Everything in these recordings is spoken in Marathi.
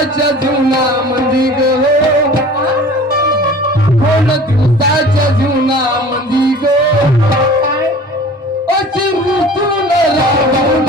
दिवसाच्या जीवनामध्ये ग दोन दिवसाच्या जीवनामध्ये ग ऋतून राहून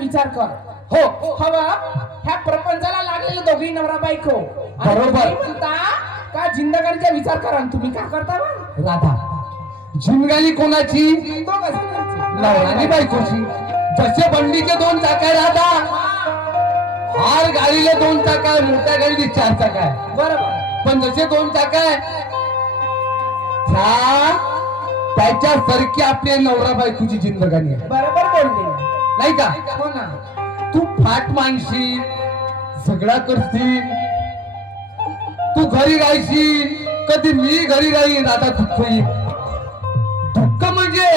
विचार कर. हो हवा ह्या प्रपंचाला लागलेलं दोघी नवरा बायको बरोबर म्हणता का जिंदगानीचा विचार करा. तुम्ही काय करता राधा? जिंदगानी कोणाची? नवरानी बायकोची. जसे बंडीचे दोन चाक आहे राधा, हार गाडीला दोन चाक आहे, मोठ्या गाडीला चार चाक आहे. बरोबर. पण जसे दोन चाक आहे त्याच्या सारखी आपली नवरा बायकोची जिंदगानी आहे. बरोबर बोलली नाही का? हो ना. तू फाट मानशील, झगडा करशील, तू घरी राहशील, कधी मी घरी राहीन. आता दुःख येईल. दुःख म्हणजे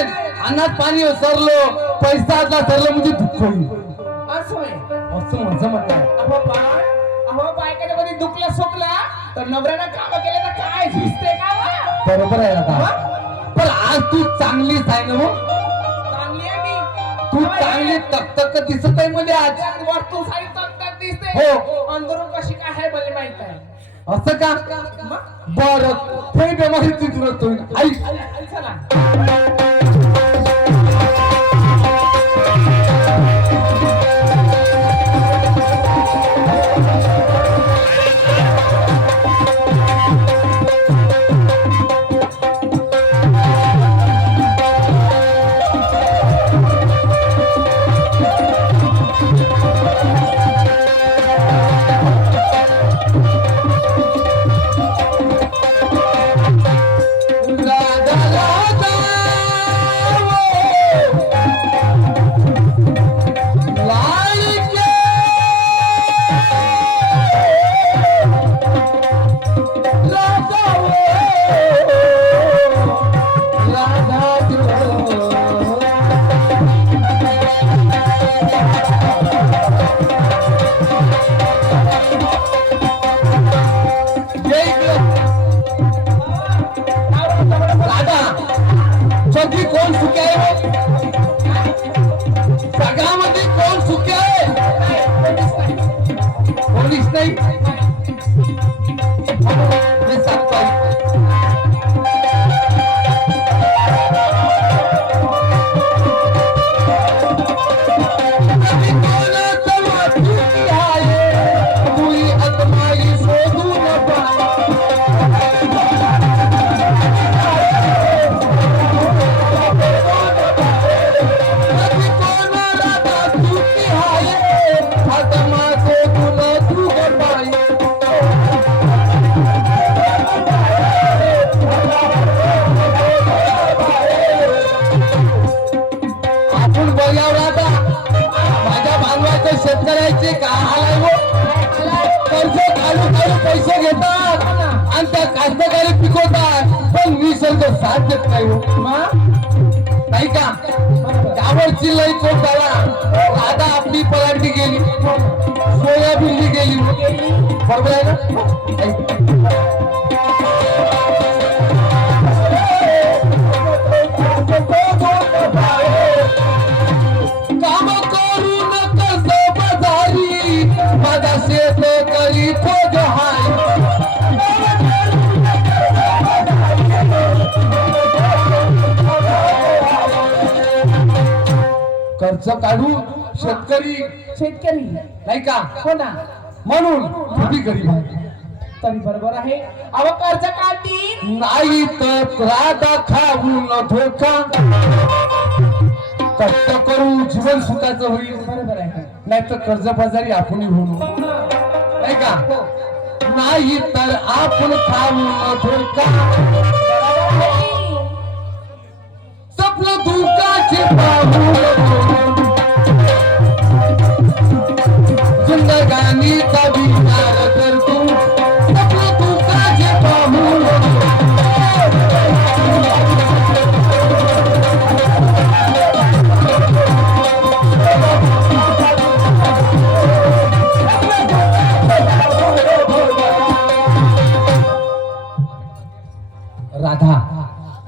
अन्नात पाणी ओसरलं, पैसा आतला सरलं म्हणजे दुःख होईल. असं माझं म्हणणं आहे. अहो बायकाच्या मध्ये दुखला सुखला तर नवऱ्यानं काम केलं तर काय दिसते का? बरोबर आहे आता. पण आज तू चांगलीच आहे ना मग. चांगली आहे मी. तू चांगली तकतक दिसत आहे मध्ये आज. वरतून सारी तकतक दिसते. हो. अंदरून कशी काय आहे मला माहित आहे. असं का? बरं ते बेमारीची जरूरत होईल. ऐक चला. कोण सुखे आहे? जगामध्ये कोण सुखे आहे? कोणीच नाही. मी सांगतो ऐक. कभी कोणाचा वाटू की आहे, मुळी आत्माई शोधू न पाय. कभी कोणाला वाटू की आहे, आत्मा शोधू न तू ग पाय. आपण बघावं आता माझ्या भांडवाच्या शेतकऱ्याचे काय हाल आहे हो? कर्ज काढून काढून पैसे घेतात आणि त्या कास्तकारी पिकवतात, पण निसर्ग साथ देत नाही हो. नाही का? त्यावरची लई कोण झाला. आता आपली पराठी गेली, सोयाबीन गेली, बरोबर आहे ना? काम करून कर्ज बजारी, माझा शेत करी खोज हाय. कर्ज काढून शेतकरी नाही का? हो ना, म्हणून तुम्ही गरीब आहे. तरी बरोबर आहे. अहो कर्ज काढतील नाही तर राधा खाऊन धोका, कष्ट करू जीवन सुखाचं होईल. बरोबर आहे. नाही तर कर्ज बाजारी आपण होऊ, नाही का? नाही तर आपण खाऊन धोका, स्वप्न दुःखाचे पाहून जिंदगानीचा विचार करतो, स्वप्न दुःखाचे पाहून. राधा,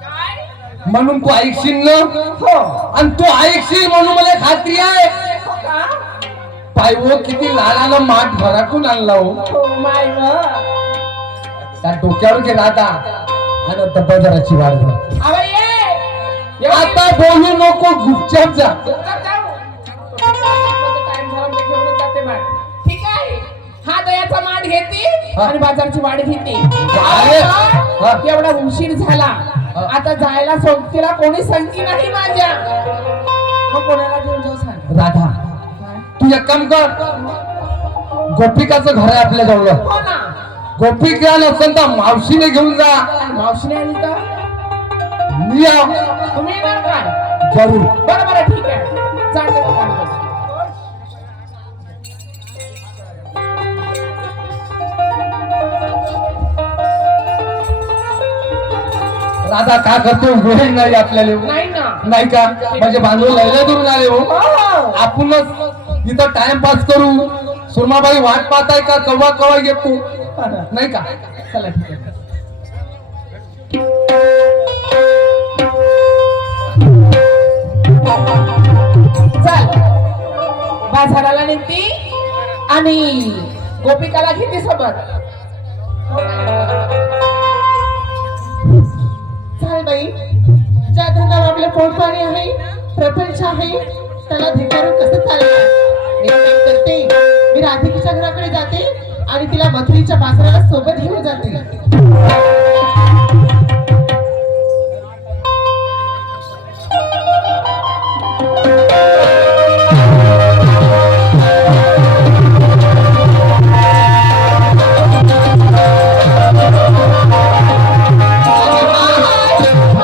काय म्हणून तू ऐकशील ना? हो आणि तू ऐकशील म्हणून मला खात्री आहे. हो का? पाय हो किती लालानं माठ भराकून आणला हो. हो माय गॉड. त्या डोक्यावर घे राधा आणि दबाजाराची वाढ धर. अहो ये आता बोलू नको, गुपचाप जा. ठीक आहे. हा दयाचा माठ घेते हा. आणि बाजारची वाढ घेते. अरे, हा. एवढा उशीर झाला, आता जायला सोबतीला कोणी संगी नाही माझ्या. मग कोणाला घेऊन जाऊ सांग. राधा, तू एक काम कर, गोपिकाचं घर आहे आपल्या जवळ. हो ना. गोपिका नसेल तर मावशीने घेऊन जा. आणि मावशीने आली का? मी या- तुम्ही येणार काय? जरूर. बरं बरं ठीक आहे. चालते मग काम करते. राधा काय करतो, वेळ नाही आपल्याला. नाही ना. नाही का? म्हणजे बांधव लयला दुरून आले हो. हो. आपणच इथं टाइमपास करू. सुरमाबाई वाट पाहताय का कवा कवा येतो, नाही का? चला ठीक आहे. चल बाजाराला निघती आणि गोपिकाला घेते सोबत. चाल बाई, ज्या धंद्यावर आपलं पोटपाणी आहे, प्रपंच आहे, त्याला धिक्कारून कसं चालणार? मी एक काम करते, मी राधिकेच्या घराकडे जाते आणि तिला मथुरीच्या बाजाराला सोबत घेऊन जाते.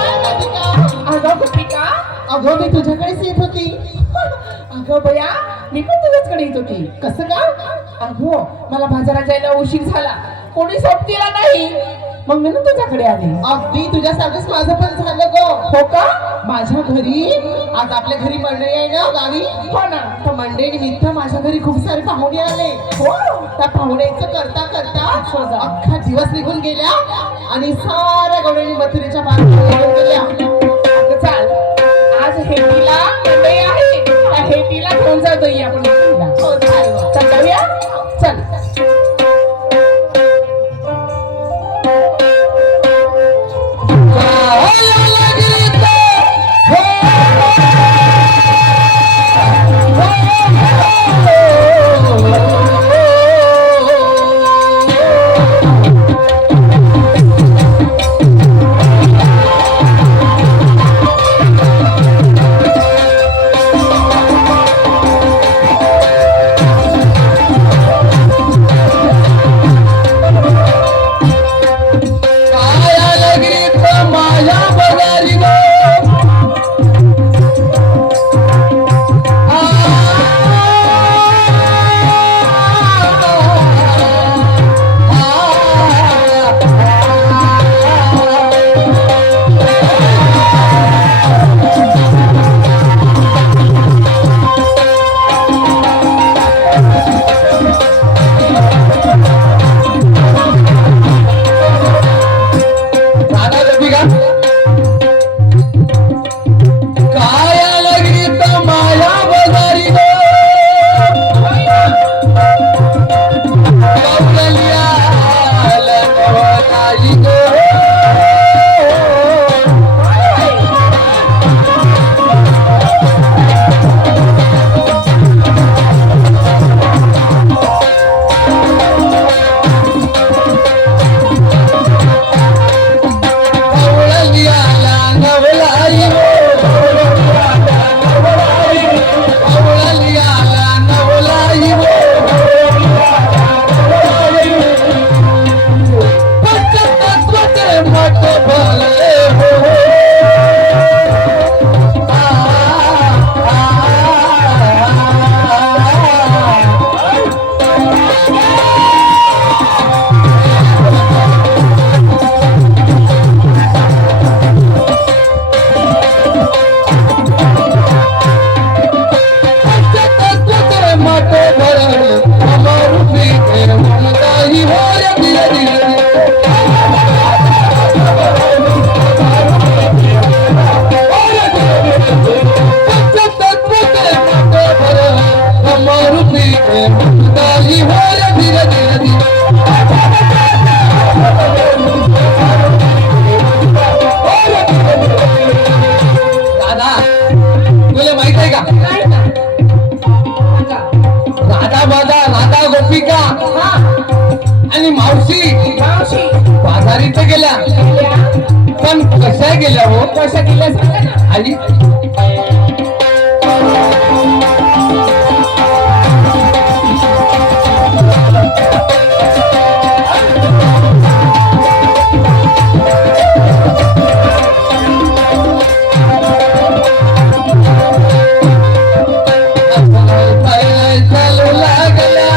अगं गोपिका, अगं मी तुझ्याकडेच येत होती. अगं बया, मी पण तुझ्याचकडे येत होती. कसं का? अगो मला बाजारात जायला उशीर झाला, कोणी सोबतीला नाही, मग मी ना तुझ्याकडे आली. अगदी तुझ्यासारखंच माझं पण झालं ग. हो का? माझ्या घरी आज आपल्या घरी मंडळी आहे ना गावी. हो ना. त्या मंडळी निमित्त माझ्या घरी खूप सारे पाहुणे आले. हो. त्या पाहुण्याचं करता करता अख्खा दिवस निघून गेल्या आणि साऱ्या गवळणी मथुरेच्या बाजारात निघून गेल्या. अगं चाल, आज हेटीला मंडई आहे, त्या हेटीला घेऊन जाऊ दही आपण मंडईला. हो, चालेल. चल जाऊया. चल. उतारी हो रे धीरे धीरे धीरे दादा तुला माहित आहे का नाही ना. सांगा. राधा बाधा राधा गोपिका हा, आणि मावशी मावशी बाजारी तर गेल्या गेल्या. पण कशा गेल्या हो कशा गेल्या सांगा ना. आई चालू लागल्या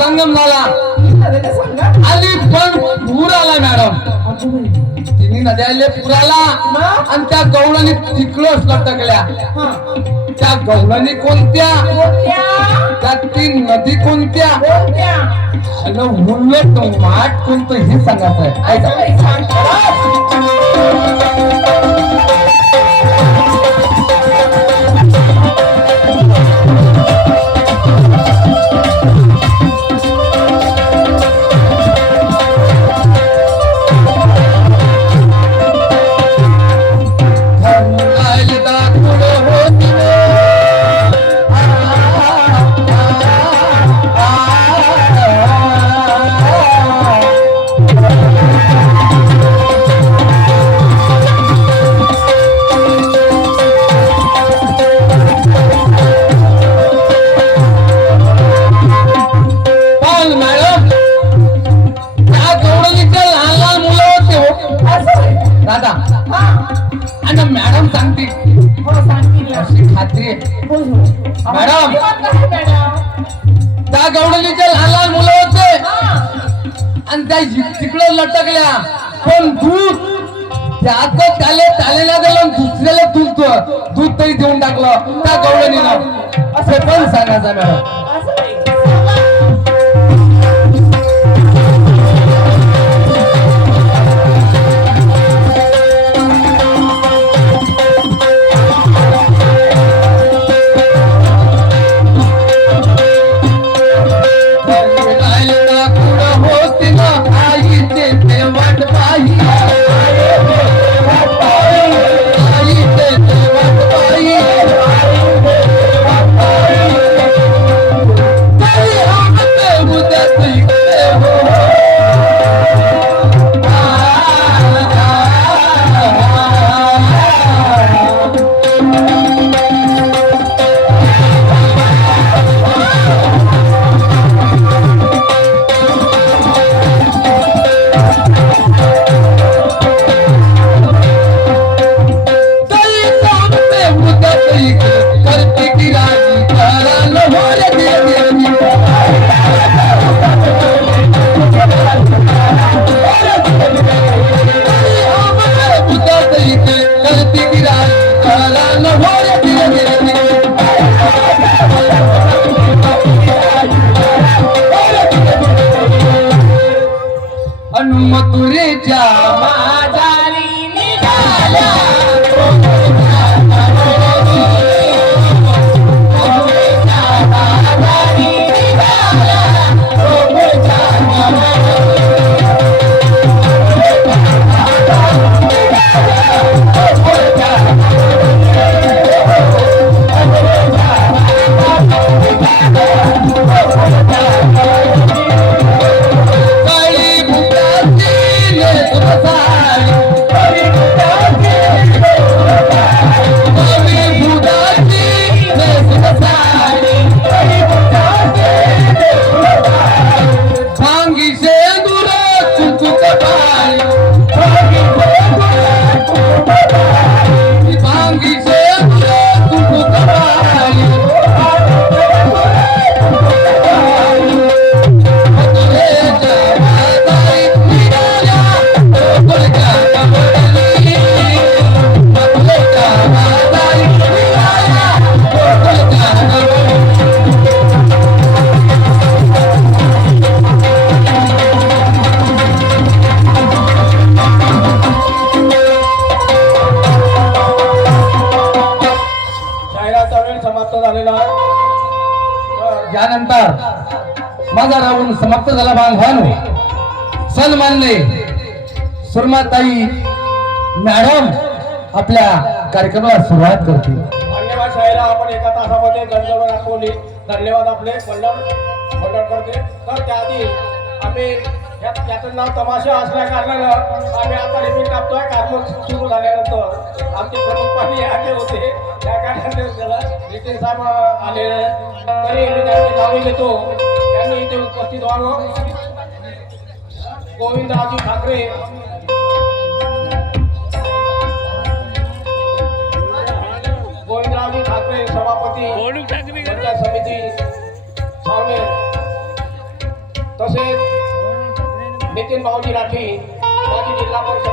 संगम झाला आली पण पूर आला मॅडम तिन्ही नद्याले पूर आला आणि त्या गवळणी तिकडच लटकल्या त्या गवळणी कोणत्या त्या तीन नदी कोणत्या आणि उलट माठ कोणतं हे सांगायचं आहे दादा आणि मॅडम सांगते अशी खात्री आहे मॅडम त्या गवडलीचे लहान लहान मुलं होते आणि त्या तिकडे लटकल्या पण दूध त्याचं त्याला गेलं दुसऱ्याला दूध तरी देऊन टाकलं त्या गवडणीनं असं पण सांगायचं मॅडम झाल्यानंतर माझा राऊंड समाप्त झाला बांधवानो. सन्माननीय सुरमाताई मॅडम आपल्या कार्यक्रमाला सुरुवात करतील. धन्यवाद साहेबला. आपण एका तासामध्ये गंजवण दाखवली. धन्यवाद आपले मंडळ करते. तर त्याआधी आम्ही याचं नाव तमाशा असल्या कारणानं आम्ही आता रिपीट कापतोय. कार्यक्रम सुरू झाल्यानंतर आमचे प्रमुख पाणी आले होते, त्या कारणाने नितीन साहेब आलेले. तरी मी त्यांची नावे घेतो. त्यांनी इथे उपस्थित व्हावं. गोविंदरावजी ठाकरे, गोविंदरावजी ठाकरे सभापती पंचायत समिती सावनेर, तसेच नितीन भाऊजी राठी माजी जिल्हा परिषद